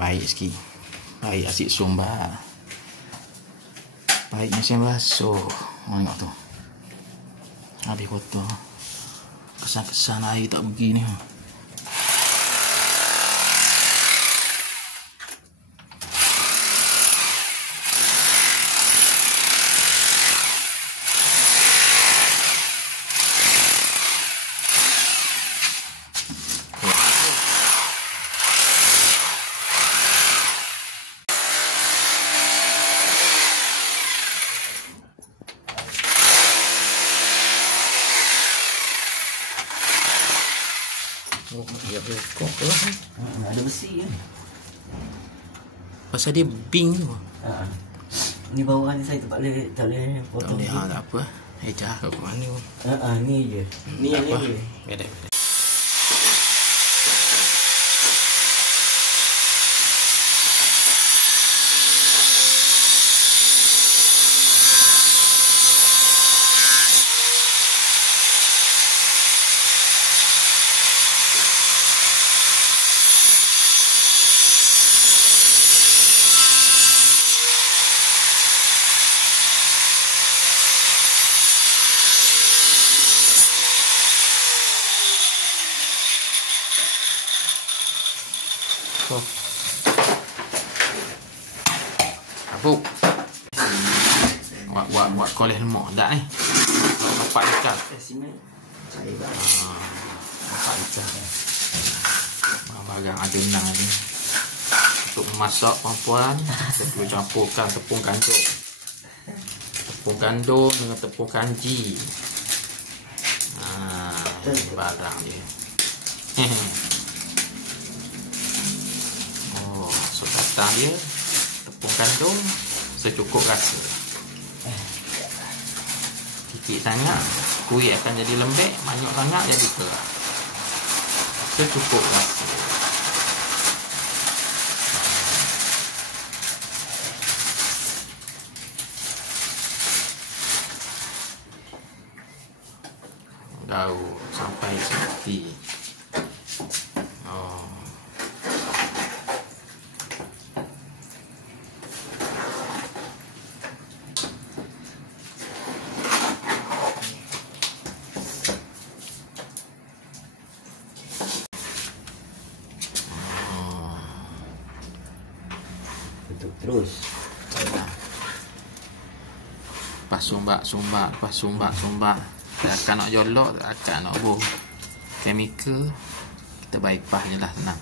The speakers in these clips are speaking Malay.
baik sikit. Baik asyik sumbat. Baik mesin basuh. Tengok tu. Habis kotor. Kesan-kesan air tak pergi ni. Dia berkok tu. Ada besi kan. Pasal dia bing tu. Ni bawah ni saya tak boleh potong. Tak boleh, tak apa. Ejah kat mana pun. Ni je. Ni yang ni. Beda. Apa? Buat koleh lemak dah ni. Dapat ikan. Simen. Cair dah. Dapat ikan. Barang adonan ni. Untuk memasak puan-puan, kita perlu campurkan tepung gandum. Tepung gandum dengan tepung kanji. Ini barang dia. So datang dia tepung gandum secukup rasa. Sikit sangat kuih akan jadi lembek, banyak sangat jadi keras. Secukup rasa. Gaul sampai seperti tutup terus. Lepas sumbat. Tak akan nak jolok, tak akan nak buh chemical. Kita bypass je lah, senang.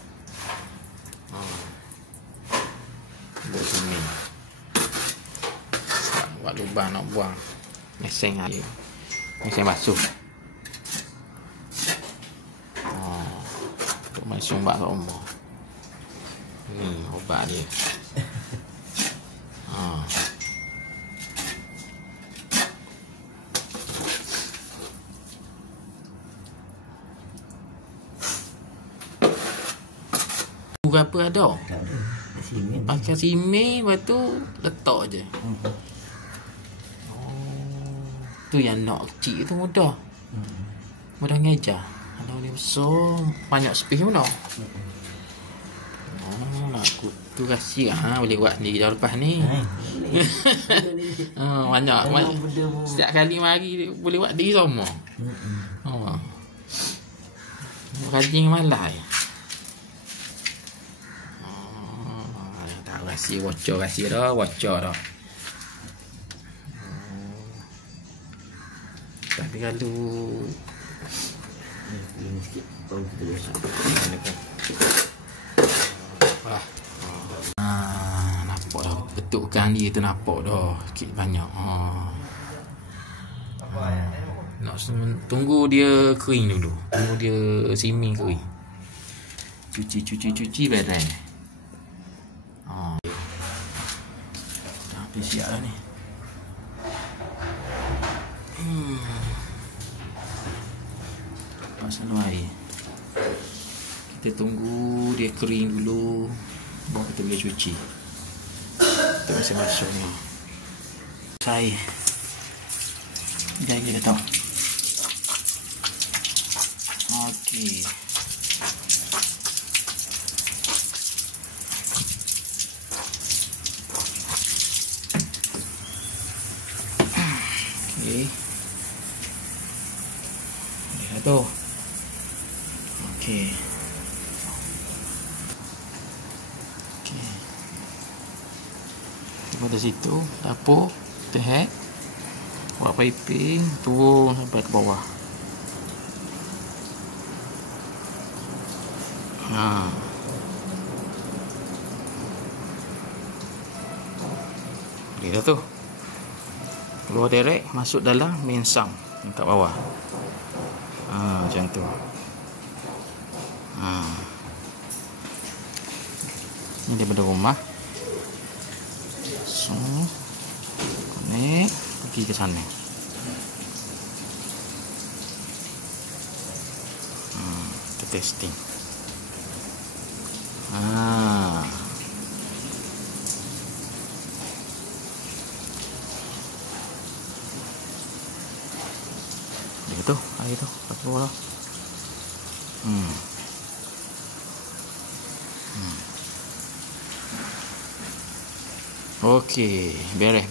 Buat sini. Buat lubang nak buang mesin air. Mesin basuh. Untuk main sumbat kat rumah. Ni ubat dia. Berapa ada? Pakai simen, lepas tu letak je. Tu yang nak kecil tu mudah. Mudah ngejar. Kalau ni besar, banyak space pun dah. Aku tu rahsia. Boleh buat sendiri jauh lepas ni. Banyak. Setiap kali mari boleh buat diri sama. Rajin malah ya. Rahsia wacor dah. Tapi kalau Ini sikit baru kita gosok. Nampak dah. Betulkan dia tu nampak dah. Sikit banyak. Nak tunggu dia kering dulu. Tunggu dia simen kering. Cuci barang. Dah siap dah ni. Pasal air. Kita tunggu dia kering dulu, baru kita boleh cuci. Kita masih masuk ni. Air. Jangan kita tahu. Okey. tu. Okey. Okey. Daripada situ dapur kita hack. Buat piping turun sampai ke bawah. Boleh dah tu. Keluar direct masuk dalam main sump yang kat bawah. Macam tu. Ini daripada rumah. So connect pergi ke sana. Kita testing. Dia tu, air tu, kat bawah. Okey, beres.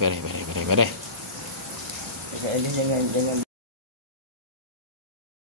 Jangan